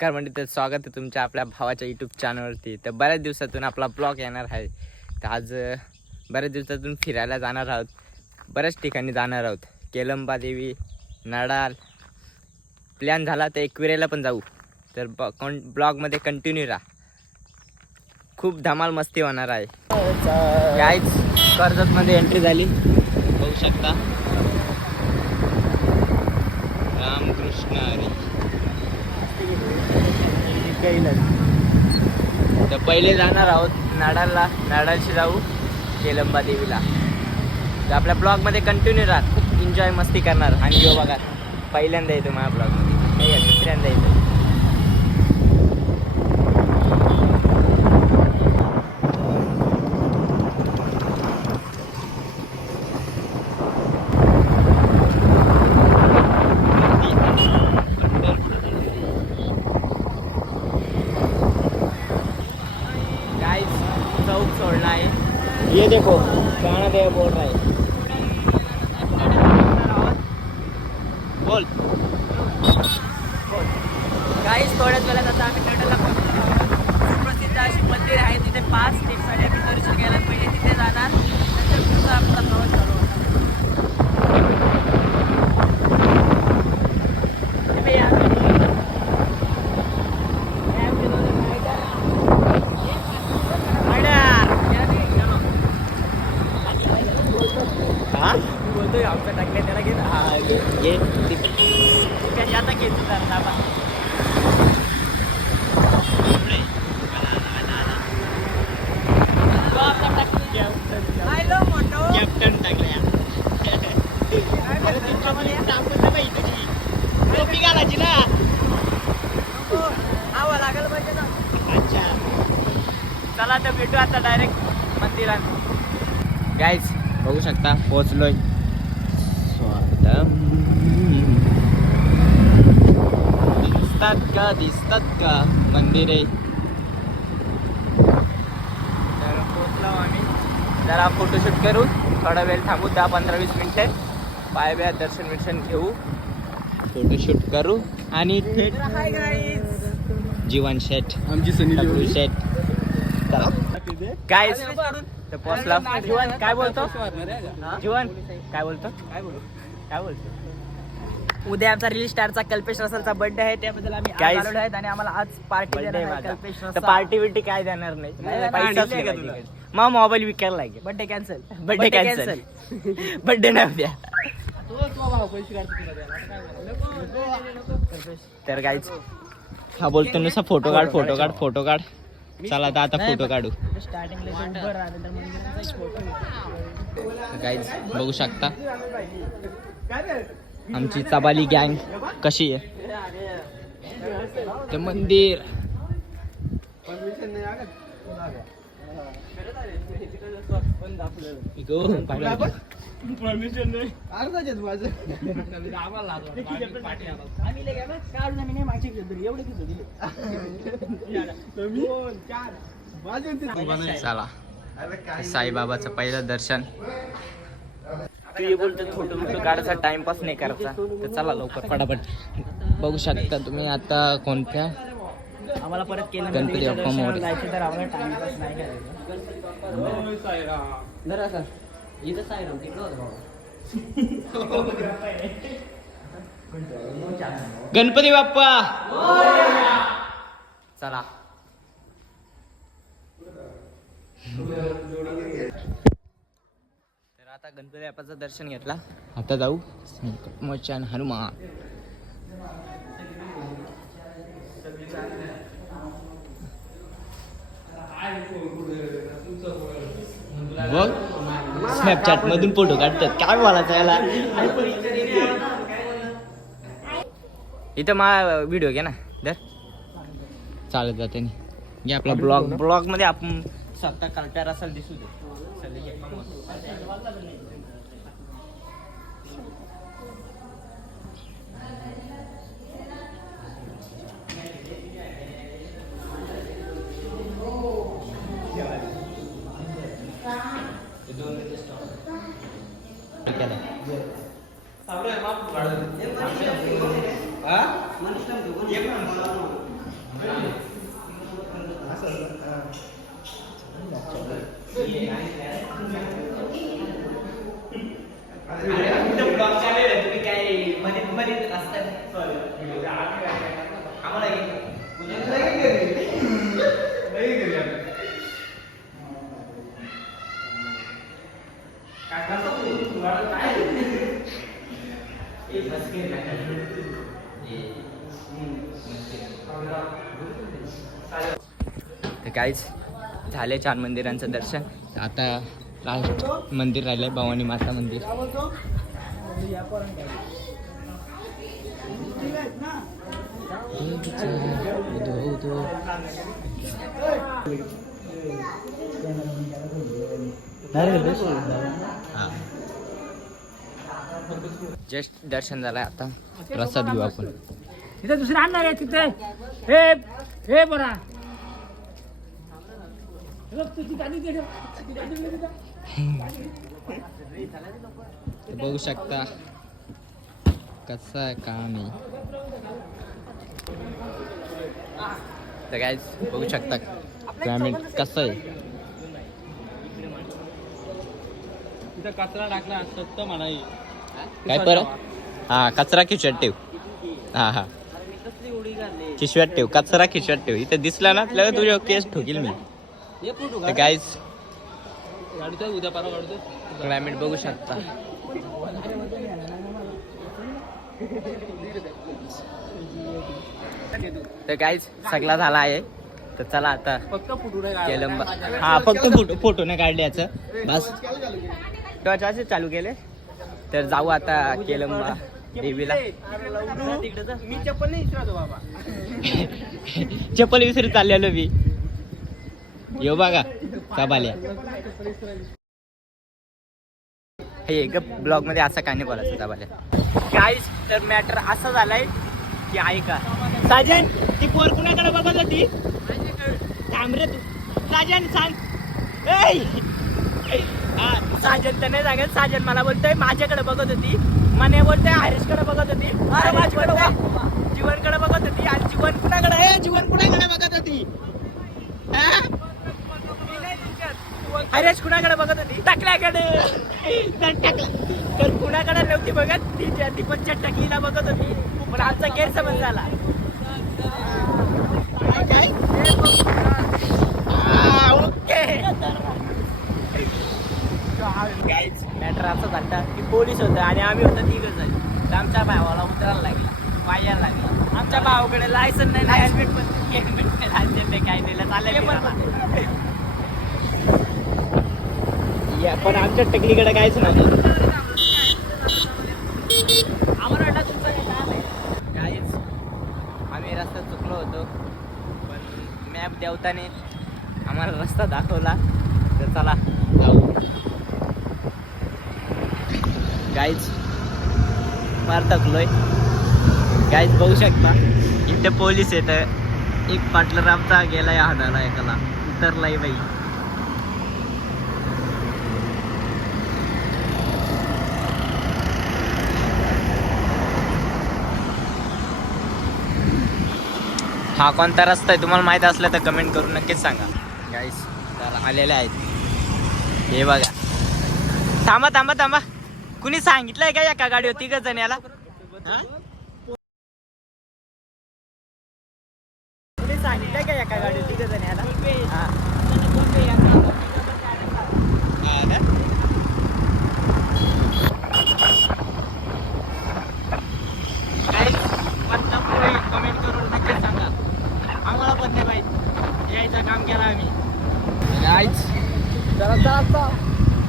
नमस्कार म्हणजे तर स्वागत आहे तुमच्या आपल्या भावाच्या यूट्यूब चॅनलवरती. तर बऱ्याच दिवसातून आपला ब्लॉग येणार आहे. तर आज बऱ्याच दिवसातून फिरायला जाणार आहोत, बऱ्याच ठिकाणी जाणार आहोत. केलंबा देवी, नडाल, प्लॅन झाला तर एकविरेला पण जाऊ. तर ब्लॉगमध्ये कंटिन्यू राहा, खूप धमाल मस्ती होणार आहे. याच कर्जतमध्ये एंट्री झाली, बघू शकता. रामकृष्ण हरी. तर पहिले जाणार आहोत नाडालला, नाडालशी जाऊ केलंबा देवीला. तर आपल्या ब्लॉगमध्ये कंटिन्यू राहा, खूप एन्जॉय मस्ती करणार. आणि यो बघा, पहिल्यांदा येतो माझ्या ब्लॉगमध्ये, नाही दुसऱ्यांदा येतो. चौक सोडना है, ये देखो गाना दे बोल रहा है. बोल गाईस, थोड्याच वेळात आता आम्ही नडालला पोहोचलो. प्रसिद्ध अशी मंदिर आहे तिथे 5 दिवसासाठी आम्ही दर्शन घ्यायला पहिले तिथे जाणार, नंतर पुढचा आपला प्रवास चालू होता. बोलतोय आमचा टाकले त्याला घे. आता घेतो कॅप्टन टाकले. टोपी घालायची ना, आवा लागल पाहिजे ना. अच्छा, चला तर भेटू आता डायरेक्ट मंदिरात. गाईज बघू शकता, पोहोचलोय. स्वागतम. दिसतात का मंदिरे. तर पोहोचलो आम्ही. जरा फोटोशूट करू, थोडा वेळ थांबू, 10-15-20 मिनिटे. पाय ब्या दर्शन घेऊ, फोटोशूट करू आणि जीवन शेठ, आमची सनी शेठ. काय तर पोहोचला. जीवन काय बोलतो, जीवन काय बोलतो, काय बोलतो. उद्या आमचा रील स्टारचा कल्पेश रसालचा बर्थडे आहे, त्याबद्दल आम्ही आलेलो आहेत आणि आम्हाला आज पार्टी देणार आहे कल्पेश रसाल. तर पार्टी बिर्टी काय देणार नाही, पैसाच नाही का मग मोबाईल विकायला लागेल. बर्थडे कॅन्सल, बर्थडे नाही द्या. तर गाईच हा बोलतो नुसता फोटो काढ. चला तर आता फोटो काढू. गाईज बघू शकता आमची चबाली गँग कशी आहे. ते मंदिर चला, साईबाबाचं पहिलं दर्शन. तू ये बोलतो फोटो काढायचा, टाइमपास नाही करायचा. तर चला लवकर फटाफट. बघू शकता तुम्ही आता कोणत्या आम्हाला परत केलं गणपती बाप्पा मोरया जायचं, तर आम्हाला टाइमपास नाही करायचा. गणपती बाप्पा चला. तर आता गणपती बाप्पाचं दर्शन घेतला, आता जाऊ मोचन हनुमान. बघ स्नॅपचॅट मधून फोटो काढतात, काय बोलायचं याला. इथं मा व्हिडिओ घे ना, दर चालत जाते. घे आपला ब्लॉग मध्ये आपण स्वतः कल्प्यार असेल दिसू दे. तुम्ही काय मध्ये असताय आम्हाला काहीच झाले 4 मंदिरांचं दर्शन. आता लास्ट मंदिर राहिलंय भवानी माता मंदिर. जस्ट दर्शन झालंय. आता प्रसाद घेऊ आपण. तिथे दुसरे आणणार आहे तिथे. हे हे बरा बघू शकता कसं आहे काम आहे. तर गाईज बघू शकता क्लायमेट कसं आहे. तिथं कचरा टाकला सत्त म्हणाई काय परत हा कचरा खिचत ठेव. हा हा खिशव्यात ठेव. कचरा खिशव्यात ठेव. इथं दिसला ना त्याला तुझ्या केस ठोकील मी. तर गाईज उद्या परवा काढतो. क्लायमेट बघू शकता. तर गाईज सगळा झाला आहे. तर चला आता फक्त फुटू नाही केलंबा. हा फक्त फोटो नाही काढले याचं बस. टॉर्च असे चालू केले. तर जाऊ आता केलंबा देवीला. मी चप्पल नाही विसरतो बाबा. चप्पल विसरी चाललेलो मी. यो बघा कबाल्या. हे ब्लॉग मध्ये असं काय नाही बोलायचं कबाल्या. गाईस तर मॅटर असं झालंय की ऐका. साजन ती पोर कुणाकडे बघत होती. थांब रे तू. साजन सांग. हा साजन तर नाही सांगत. साजन मला बोलतोय माझ्याकडे बघत होती. मने बोलतोय हरीशकडे बघत होती. जीवनकडे बघत होती. आणि जीवन कुणाकडे. जीवन कुणाकडे बघत होती. हरेश कुणाकडे बघत होती. टाकल्याकडे. तर कुणाकडे नव्हती बघत. ती पण टकलीला बघत होती. पण आमचा गैरसमज झाला. ओके मॅटर असं झालं की पोलीस होतं आणि आम्ही होतो 3 जण. तर आमच्या भावाला उतरायला लागला. वायाला लागला. आमच्या भावाकडे लायसन नाही. हेल्मेट पण काय दिलं चालेल. पण आमच्या टकलीकडे काहीच नव्हतं. काहीच आम्ही रस्ता चुकलो होतो. पण मॅप देवताने आम्हाला रस्ता दाखवला. तर चला जाऊ. गाईज फार थकलोय. गाईज बघू शकता इथे पोलीस येत. एक पार्टनर आमचा गेलाय हाणाला. एकाला उतरलाय बाई. हा कोणता रस्ता आहे तुम्हाला माहित असलं तर कमेंट करून नक्कीच सांगा. गाईस तर आलेले आहेत. हे बघा. थांबा थांबा थांबा. कुणी सांगितलंय का एका गाडी होती का जण याला. कुणी सांगितलंय का एका गाडी होती का जण याला. कमेंट करून नक्कीच सांगा. आम्हाला पण नाही माहित. यायचं काम केलं आम्ही.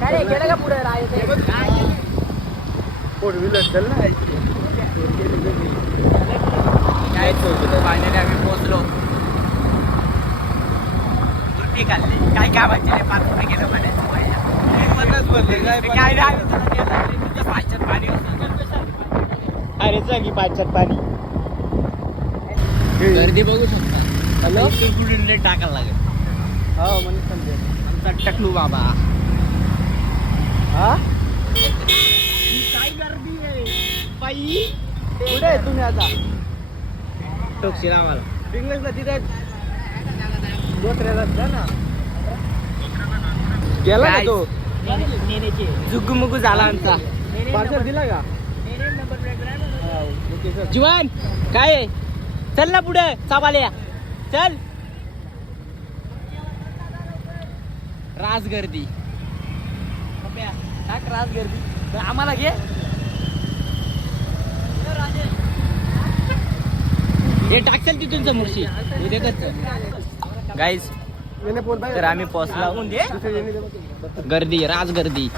काय गेलं का पुढे फायनली आम्ही पोहोचलो. उलटी खाल्ली. काय कामाची नाही. 5 रुपये गेलं म्हणायचं. काय पाचशात पाणी अरे जागी पाचशात पाणी. गर्दी बघू शकता. हॅलो कुठून टाकायला लागेल. हो म्हणजे समजेल. आमचा टकलू बाबा. हा काय गर्दी आहे बाई. कुठे आहे तुम्ही आता. टोकशील आम्हाला. पिंगळसला तिथे गेला ना तो जुगुमुगू झाला आमचा पार्सल दिला का जीवन काय आहे? चल ना पुढे चावाल्या चल रास गर्दी रास गर्दी आम्हाला घे हे टाकसेल तिथून समोरशी गाईज तर आम्ही पोहोचलो गर्दी राज गर्दी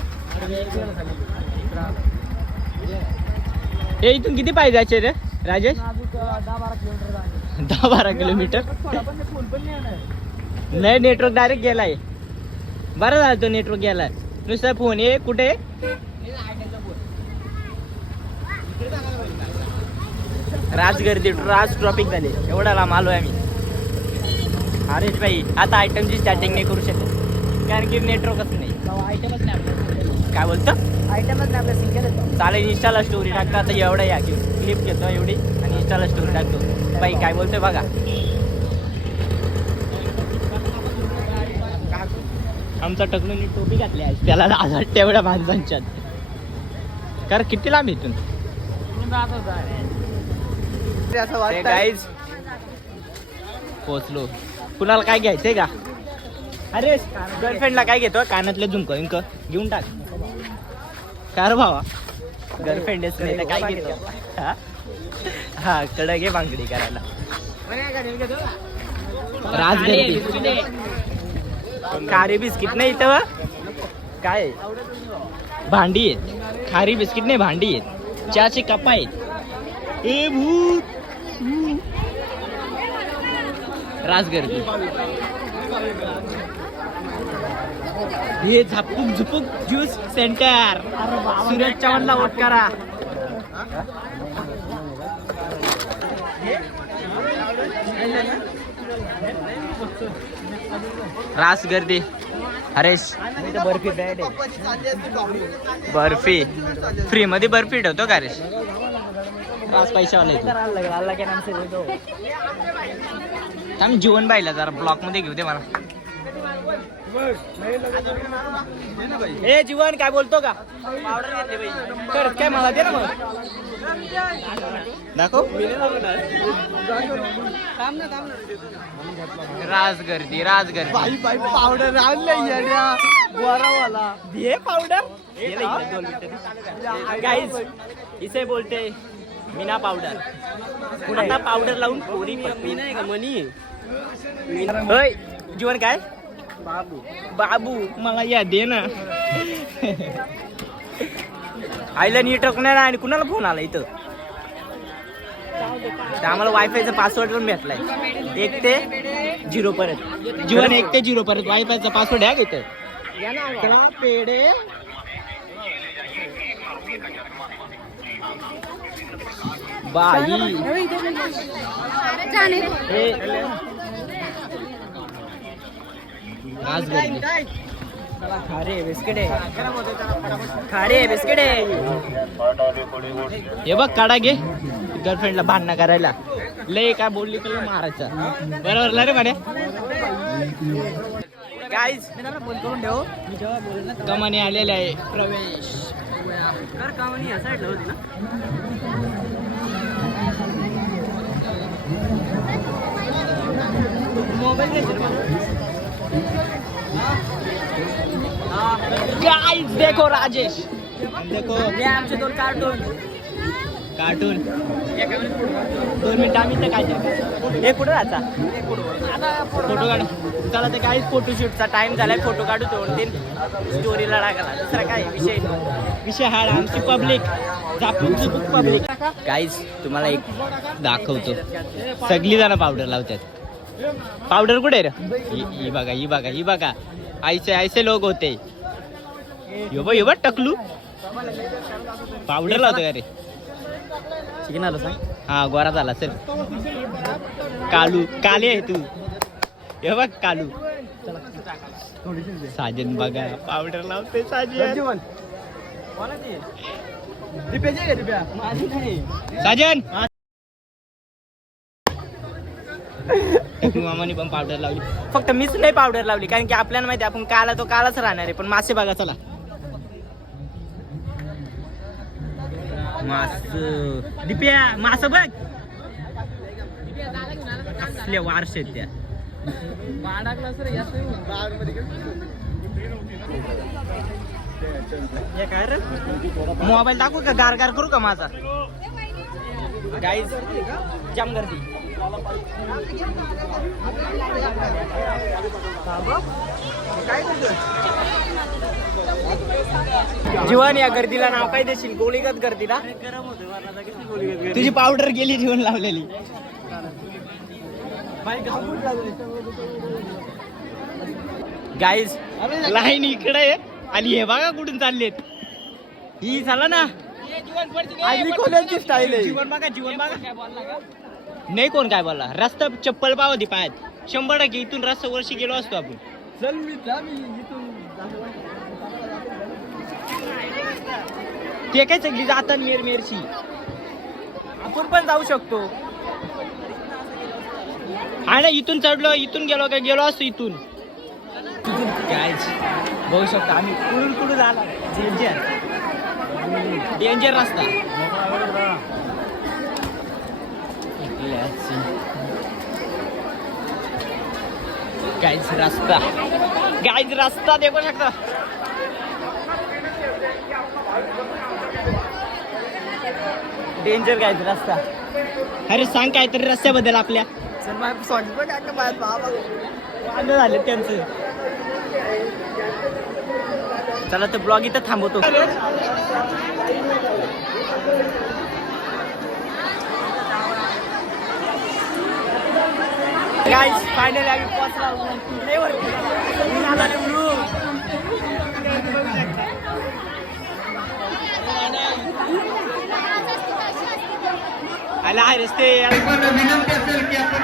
हे इथून किती पाहिजे जायचे रे राजेश 10-12 किलोमीटर नाही नेटवर्क डायरेक्ट गेलाय बरं झालं तो नेटवर्क गेलाय नुसता फोन ये कुठे राजगर्दी राज ट्रॉपिक झाले एवढा लांब आलोय आम्ही हरेश भाई आता आयटमची स्टार्टिंग नाही करू शकत कारण की नेटवर्कच नाही आयटमच नाही काय बोलतो आयटमच नाही आपल्या सिंगल चालेल इंस्टाला स्टोरी टाकतो आता एवढा या क्लिप घेतो एवढी आणि इंस्टाला स्टोरी टाकतो बाई काय बोलतोय बघा आमचा टकलून टोपी घातली आहे त्याला आज वाटते एवढ्या माणसांच्यात कारण किती लांब इथून गाईज पोचलो कुणाला काय घ्यायचंय का अरे गर्लफ्रेंडला काय घेतो कानातले झुमको इंक घेऊन टाक कार भावा गर्लफ्रेंडच नाही तर काय घेतो हा कडक घे बांगडी करायला राजगर्दी खारी बिस्किट नाही इथं काय भांडी आहेत खारी बिस्किट नाही भांडी आहेत चहाचे कप आहेत ए भूत राजगर्दी हे Zapuk Jhupuk juice centre Suraj चव्हाणला vote करा रास गर्दी हरेश बर्फी बॅड बर्फी फ्री मध्ये बर्फी ठेवतो का हरेश पाच पैशावाला थांब जीवन बाईला जरा ब्लॉक मध्ये घेऊ दे मला ए जीवन काय बोलतो का कर काय मला दे ना मग दाखव राजगर्दी राजगर्दी पावडर गोरावाला दे पावडर गाईज इसे बोलते मीना पावडर आता पावडर लावून पोरी मी नाही का मनी होय जीवन काय बाबू बाबू मला या दे ना आईला नेटवर्क नाही आणि कुणाला फोन आला इथं आम्हाला वायफायचा पासवर्ड पण भेटलाय 1 ते 0 पर्यंत जीवन 1 ते 0 पर्यंत वायफायचा पासवर्ड आहे का इथं पेडे बाई खारे बिस्किट खारे बिस्किट हे बघ काढा घे गर्लफ्रेंडला भांडणं करायला लय काय बोलली तर मारायचं बरोबर रे म्हणे गाईज फोन करून ठेव कमानी आलेले आहे प्रवेश कमानी या साईडला होती ना मोबाईल गाइस देखो राजेश देखो ये आमचे 2 कार्टून 2 मिनिट आम्ही तर काय हे कुठं राहता फोटो काढ चला ते काही फोटोशूटचा टाइम झालाय फोटो काढू 2-3 स्टोरीला टाकायला दुसरा काय विषय हा आमची पब्लिक झापूक पब्लिक गाईज तुम्हाला एक दाखवतो सगळी जण पावडर लावतात पावडर कुठे रे ही बघा ऐसे लोक होते यो बा टकलू पावडर लावतो का रे चिकन आलो सांग हा गोरा झाला सर कालू काले आहे तू हे बघ कालू साजन बघा पावडर लावते साजन साजन टकलू मामाने पण पावडर लावली. फक्त मीच नाही पावडर लावली, कारण की आपल्याला माहिती आपण काला तो कालाच राहणार आहे. पण मासे बघा चला. मास दिप्या मास बघ कसले वारस आहेत त्या. मोबाईल दाखवू का? गार गार करू का माझा? गाईज जाम गर्दी. जीवन या गर्दीला नाव काय देशील? गोळीगत गर्दीला. तुझी पावडर गेली जीवन लावलेली. गाईज लाईन इकडे आहे आणि हे बघा कुठून चाललेत. ही झाला ना कोणाची स्टाईल आहे. जीवन बघा, जीवन बघा. नाही कोण काय बोलला. रस्ता चप्पल पाव होती पायात. 100% इथून रस्ता वर्षी गेलो असतो आपण. चल मी ते काय सगळी जातात मेरची. आपण पण जाऊ शकतो. हा ना, इथून चढलो, इथून गेलो काय गेलो असतो इथून. काय बघू शकतो आम्ही कुठून कुठून आला. डेंजर डेंजर रस्ता. गाइस रास्ता, गाइस रास्ता देखो शकता. डेंजर गाइस रस्ता. अरे सांग काहीतरी रस्त्याबद्दल आपल्या. वांदे झाले त्यांचं. चला तर ब्लॉग इथं थांबवतो. गाइस फायनली आम्ही पोहोचलो. आला आहे रस्ते. विनंती असेल की आपण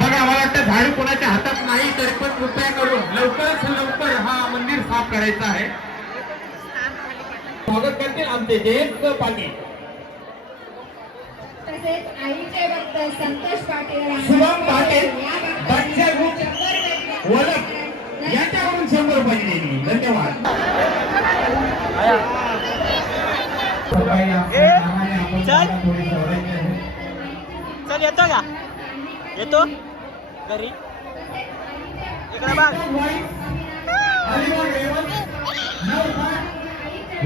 बघा, मला वाटतं झाडू कोणाच्या हातात नाही, तरी पण कृपया करून लवकरात लवकर हा मंदिर साफ करायचा आहे. स्वागत करते आमचे जयंत पाटील, तसेच आईचे भक्त संतोष पाटील, शुभम पाटील, बच्चे ग्रुप वलप यांच्याकडून 100 रुपये दिलेली. धन्यवाद. चल येतो का? येतो घरी. इकडे बघ.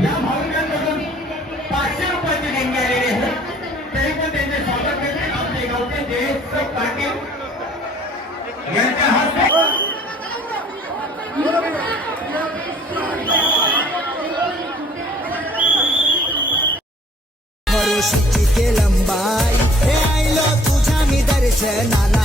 या भाविकांकडून 500 रुपयाची देणगी आलेली आहे. तरी पण त्यांचे स्वागत करते आमचे गावचे जयेश पाटील यांच्या हस्ते. मरुशीची केलंबाई हे आईलो तुझ्या मी दर्शनाला.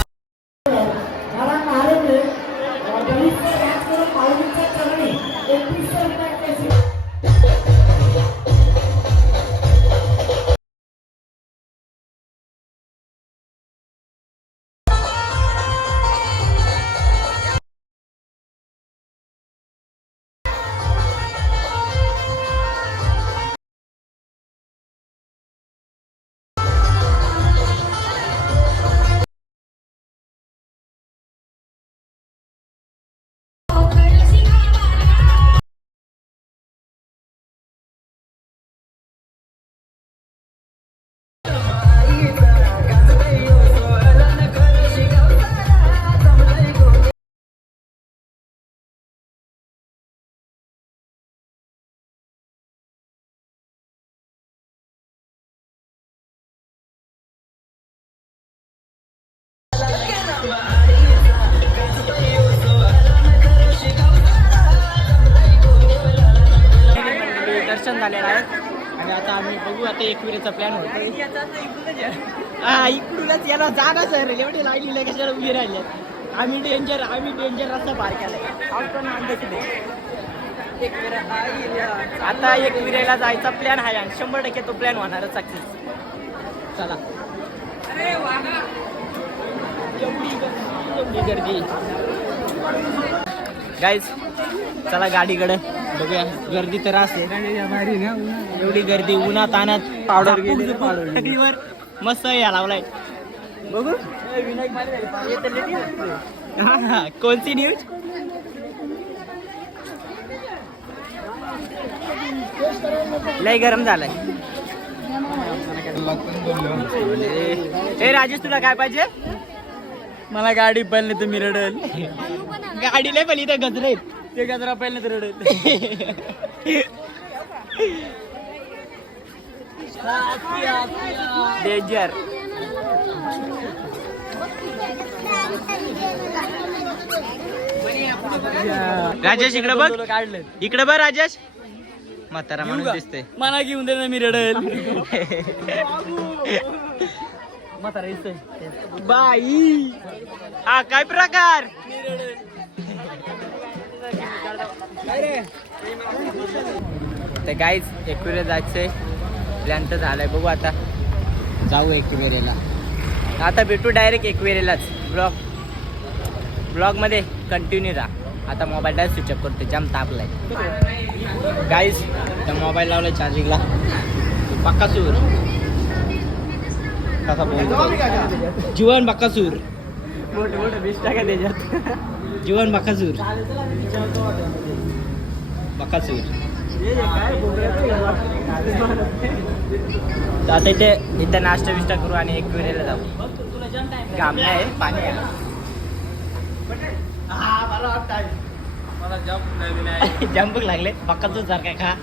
दर्शन झालेलं आहे आणि आता आम्ही बघू. आता एकविरेचा प्लॅन होतो. हा इकडूनच याला जागा सर एवढी लागली कशाला उभी राहिली. आम्ही डेंजर रस्ता पार केलाय. आता एकविरेला जायचा प्लॅन आहे आणि 100% तो प्लॅन होणारच सक्सेस. चला. एवढी गर्दी गाईज. चला गाडीकडे बघूया. गर्दी तर असते एवढी गर्दी. उन्हात आणत पावडर गेली सगळीवर. मस्त या लावलाय बघू हा, कोणती न्यूज लय गरम झालाय ए राजेश तुला काय पाहिजे मला गाडी पहिले तर मी रडल गाडी लय पहिली तर गजरे ते गजरा पहिले तर रडल डेंजर राजेश इकडे बघ इकडे बघ राजेश म्हातारा माणूस दिसते मला घेऊन दे ना मी रडल बाई हा काय प्रकार तर गाईज एकविरा जायचंय प्लॅन तर झालाय बघू आता जाऊ एकविरेला आता भेटू डायरेक्ट एकविरेलाच ब्लॉग मध्ये कंटिन्यू राहा आता मोबाईल डायरेक्ट स्विच ऑफ करतो जाम तापलाय गाईज तर मोबाईल लावलाय चार्जिंगला बक्कासूर कसा बोलतो जीवन बक्कासूर मोठे मोठे 20 टाका त्याच्यात जीवन बक्कासूर तर आता इथं नाश्ता बिष्टा करू आणि एकविरेला जाऊ काम नाही पाणी आहे जंप लागले बक्कासूर सारखा खा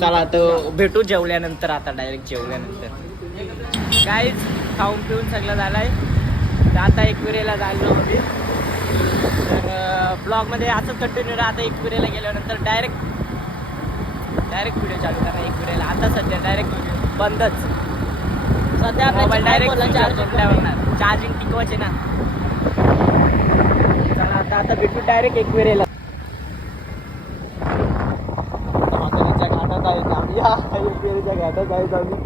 चला तर भेटू जेवल्यानंतर आता डायरेक्ट जेवल्यानंतर काहीच खाऊन पिऊन सगळं झालंय तर आता एकविरेला जायला हवी तर ब्लॉगमध्ये असं कंटिन्यू आता एकविरेला गेल्यानंतर डायरेक्ट व्हिडिओ चालू करणार एकविरेला आता सध्या डायरेक्ट बंदच सध्या मोबाईल डायरेक्ट चार्जिंग टिकवायचे ना चला आता भेटू डायरेक्ट एकविरेला घाटात आहे या एकविरेच्या घाटात आहे आम्ही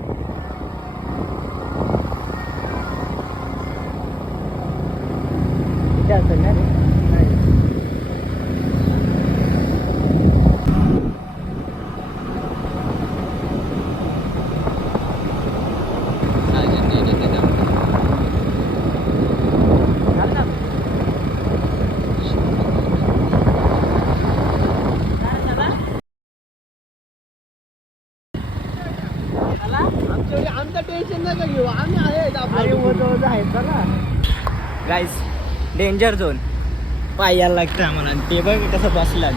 असेल ना आमचं टेन्शन नका घेऊ आम्ही आहे चला गाईस डेंजर झोन पाय यायला लागतं आम्हाला आणि ते बघ कसं बसला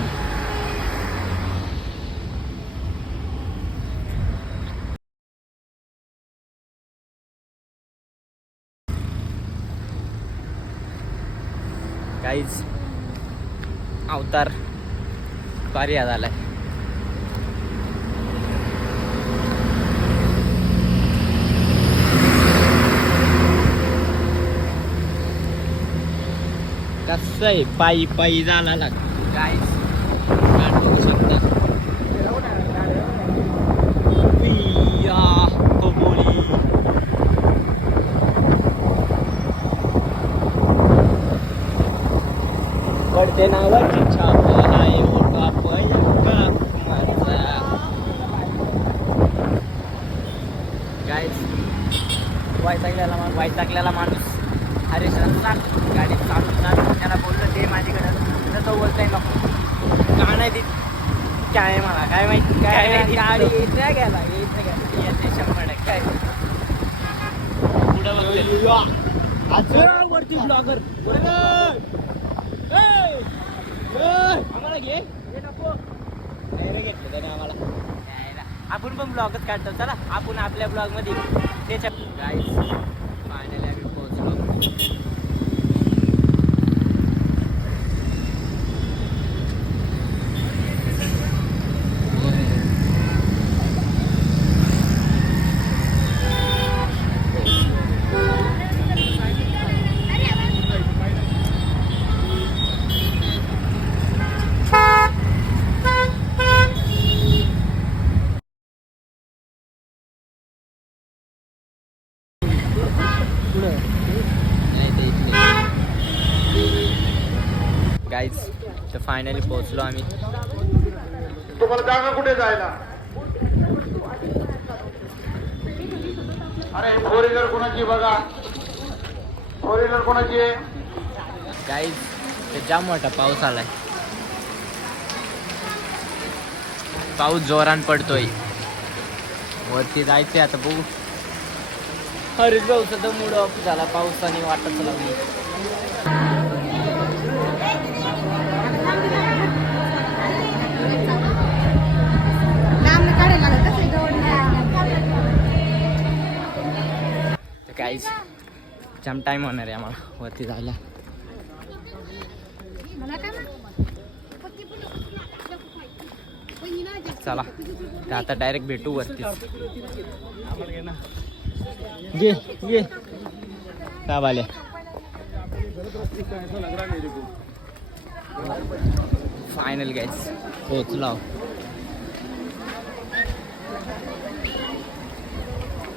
गाईज अवतार कार्य झालाय कसं आहे पायी पायी जायला लागतं गाईस गाठ बघू शकता खोपोली पडते नावाची छाप हाय मोठा पयंका गाईस वैतागलेला माणूस अरे सर गाडी चालू त्याला बोललं ते माझ्याकडं तसं बोलताय नको का नाही ती काय मला काय माहिती काय गाडी येत्या गेला येते 100% काय पुढं बघते वरती ब्लॉगर आम्हाला घे नको घेतलं त्याने आम्हाला आपण पण ब्लॉगच काढतो चला आपण आपल्या ब्लॉग मध्ये त्याच्या गाईस फायनली आम्ही पोहोचलो गाईज तर फायनली पोहोचलो आम्ही तुम्हाला जागा कुठे जायला आणि फोर व्हीलर कोणाची बघा, फोर व्हीलर कोणाची आहे? गाईज ते जाम मोठा पाऊस आलाय, पाऊस जोरान पडतोय. वरती जायचंय आता, बघू. हरीश भाऊचा तर मूड ऑफ झाला, पावसाने वाटच लागली. काहीच जाम टाइम होणार आहे आम्हाला वरती जायला. चला तर आता डायरेक्ट भेटू वरतीच. घे घे का बाले. फायनल गाईज पोचलो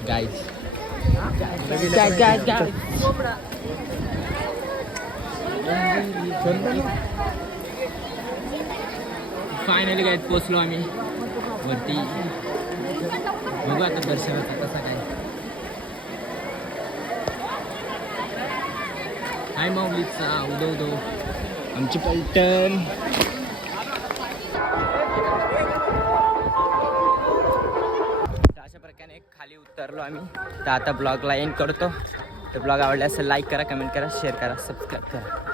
गाईज. फायनली गाईज पोचलो आम्ही वरती. बघू आता दर्शनाचा कसा काय. हाय माऊलीचा उदो उदो आमची पलटण. अशा प्रकारे खाली उतरलो आम्ही. तर आता ब्लॉगला एंड करतो. तर ब्लॉग आवडला असेल लाईक करा, कमेंट करा, शेअर करा, सबस्क्राईब करा.